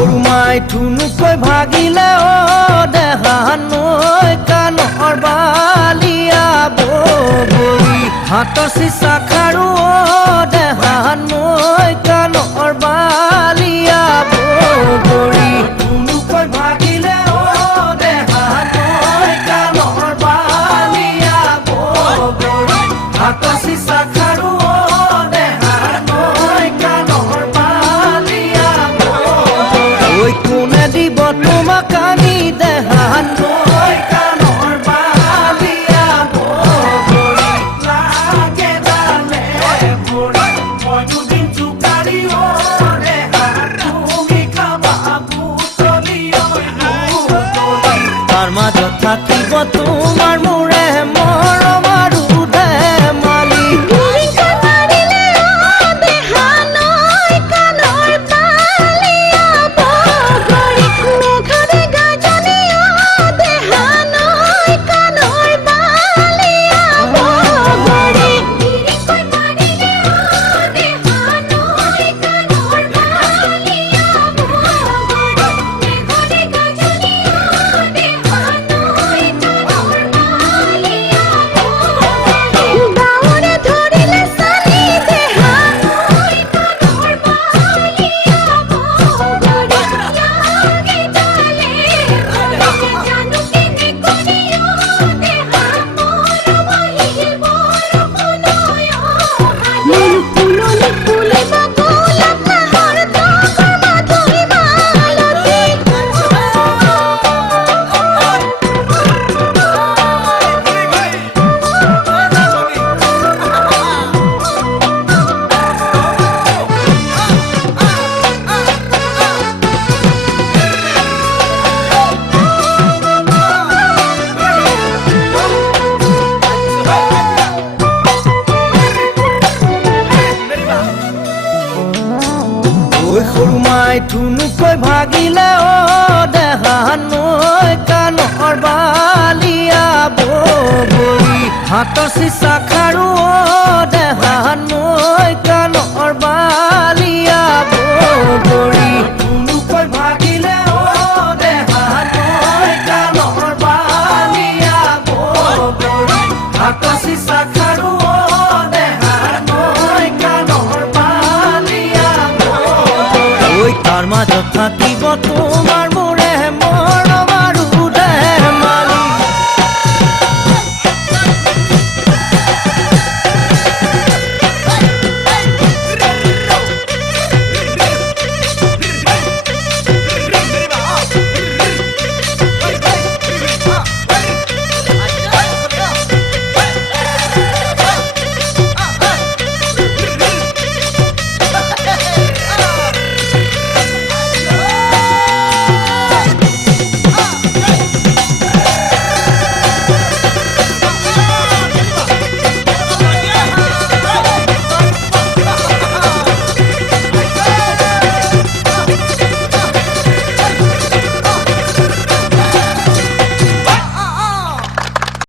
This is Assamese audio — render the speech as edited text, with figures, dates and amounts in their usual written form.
সৰুমাই ঠুনুকৈ ভাগিলে অ দেহা নৈ কাণৰ বালিয়া বগৰী হাতৰ চিচা খাৰু অ দেহা নৈ কাণৰ বালিয়া বগৰী ঠুনুকৈ ভাগিলে অ দেহা নৈ কাণৰ বালিয়া বগৰী হাতৰ চিচা খাৰু অ দেহা নৈ কাণৰ বালিয়া বগৰী কোনে দিব তোমাক আনি দেহা নৈ কাণৰ বালিয়া বগৰী লাগে ডালে ভৰি মই দুদিন জোকাৰি অ দেহা তুমি খাবা বুটলি তাৰ মাজত থাকিব তোমাৰ মোৰে মৰম আৰু ধেমালি সৰুমাই ঠুনুকৈ ভাগিলে অ দেহা নৈ কাণৰ বালিয়া বগৰী হাতৰ চিচা খাৰু অ দেহা নৈ কাণৰ বালিয়া বগৰী ঠুনুকৈ ভাগিলে অ দেহা নৈ কাণৰ বালিয়া বগৰী হাতৰ চিচা খাৰু অ দেহা নৈ কাণৰ বালিয়া তাৰ মাজত থাকিব তোমাৰ